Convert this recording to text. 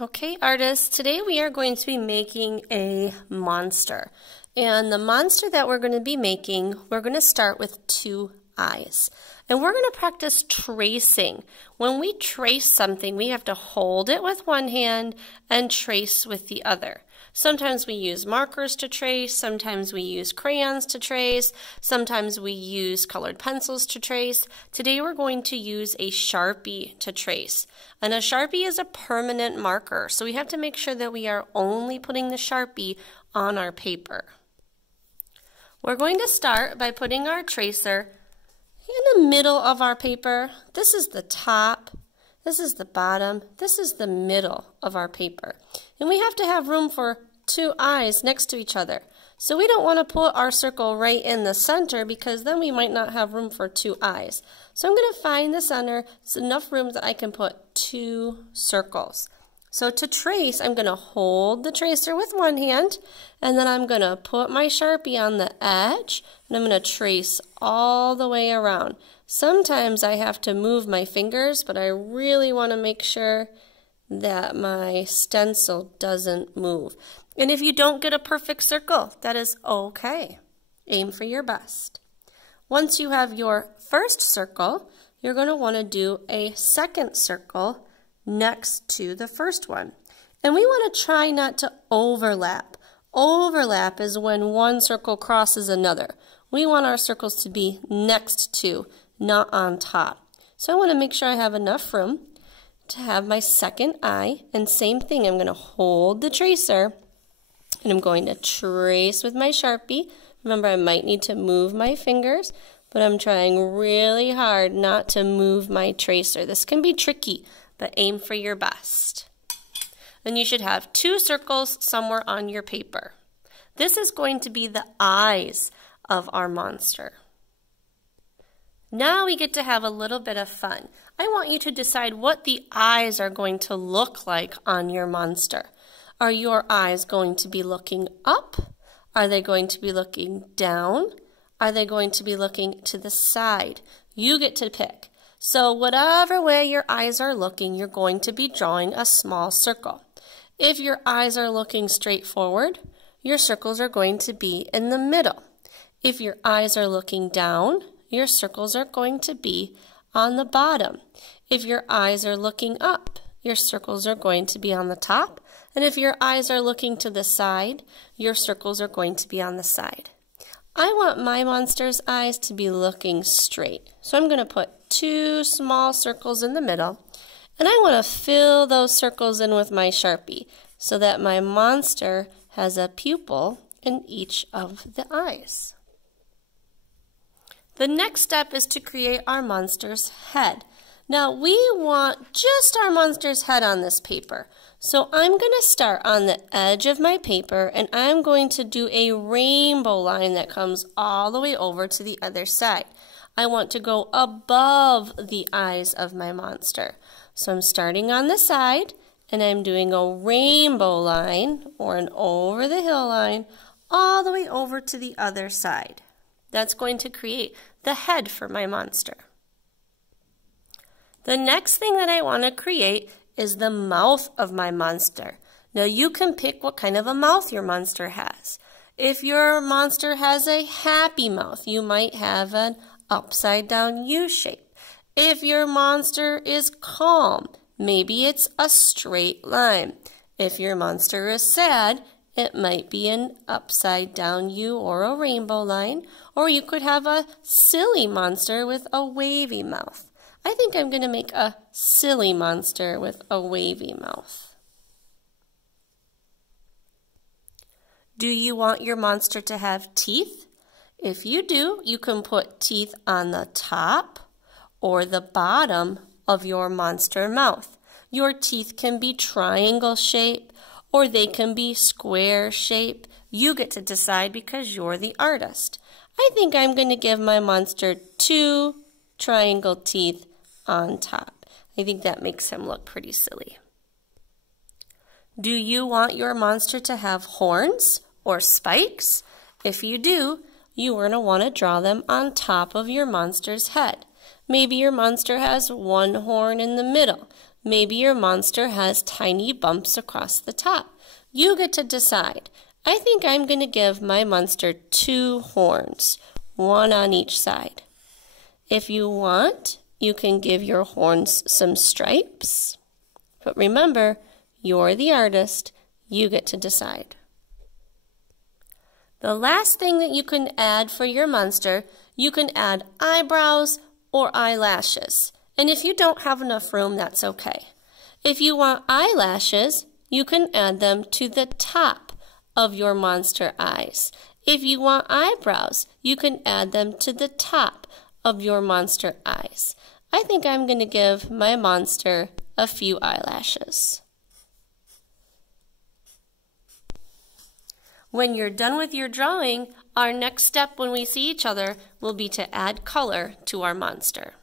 Okay, artists, today we are going to be making a monster. And the monster that we're going to be making, we're going to start with 2 eyes. And we're going to practice tracing. When we trace something, we have to hold it with one hand and trace with the other. Sometimes we use markers to trace, sometimes we use crayons to trace, sometimes we use colored pencils to trace. Today we're going to use a Sharpie to trace. And a Sharpie is a permanent marker, so we have to make sure that we are only putting the Sharpie on our paper. We're going to start by putting our tracer in the middle of our paper. This is the top. This is the bottom. This is the middle of our paper. And we have to have room for 2 eyes next to each other. So we don't want to put our circle right in the center because then we might not have room for 2 eyes. So I'm going to find the center. It's enough room that I can put 2 circles. So to trace, I'm going to hold the tracer with one hand, and then I'm going to put my Sharpie on the edge, and I'm going to trace all the way around. Sometimes I have to move my fingers, but I really want to make sure that my stencil doesn't move. And if you don't get a perfect circle, that is okay. Aim for your best. Once you have your first circle, you're going to want to do a second circle next to the first one. And we want to try not to overlap. Overlap is when one circle crosses another. We want our circles to be next to, not on top. So I want to make sure I have enough room to have my second eye. And same thing, I'm going to hold the tracer and I'm going to trace with my Sharpie. Remember, I might need to move my fingers, but I'm trying really hard not to move my tracer. This can be tricky, but aim for your best. Then you should have 2 circles somewhere on your paper. This is going to be the eyes of our monster. Now we get to have a little bit of fun. I want you to decide what the eyes are going to look like on your monster. Are your eyes going to be looking up? Are they going to be looking down? Are they going to be looking to the side? You get to pick. So whatever way your eyes are looking, you're going to be drawing a small circle. If your eyes are looking straight forward, your circles are going to be in the middle. If your eyes are looking down, your circles are going to be on the bottom. If your eyes are looking up, your circles are going to be on the top. And if your eyes are looking to the side, your circles are going to be on the side. I want my monster's eyes to be looking straight. So I'm going to put 2 small circles in the middle, and I want to fill those circles in with my Sharpie so that my monster has a pupil in each of the eyes. The next step is to create our monster's head. Now we want just our monster's head on this paper. So I'm going to start on the edge of my paper and I'm going to do a rainbow line that comes all the way over to the other side. I want to go above the eyes of my monster. So I'm starting on the side and I'm doing a rainbow line or an over the hill line all the way over to the other side. That's going to create the head for my monster. The next thing that I want to create is the mouth of my monster. Now you can pick what kind of a mouth your monster has. If your monster has a happy mouth, you might have an upside down U shape. If your monster is calm, maybe it's a straight line. If your monster is sad, it might be an upside down U or a rainbow line, or you could have a silly monster with a wavy mouth. I think I'm going to make a silly monster with a wavy mouth. Do you want your monster to have teeth? If you do, you can put teeth on the top or the bottom of your monster mouth. Your teeth can be triangle shape or they can be square shape. You get to decide because you're the artist. I think I'm going to give my monster 2 triangle teeth on top. I think that makes him look pretty silly. Do you want your monster to have horns or spikes? If you do, you are going to want to draw them on top of your monster's head. Maybe your monster has 1 horn in the middle. Maybe your monster has tiny bumps across the top. You get to decide. I think I'm going to give my monster 2 horns, 1 on each side. If you want, you can give your horns some stripes. But remember, you're the artist. You get to decide. The last thing that you can add for your monster, you can add eyebrows or eyelashes. And if you don't have enough room, that's okay. If you want eyelashes, you can add them to the top of your monster eyes. If you want eyebrows, you can add them to the top of your monster eyes. I think I'm going to give my monster a few eyelashes. When you're done with your drawing, our next step when we see each other will be to add color to our monster.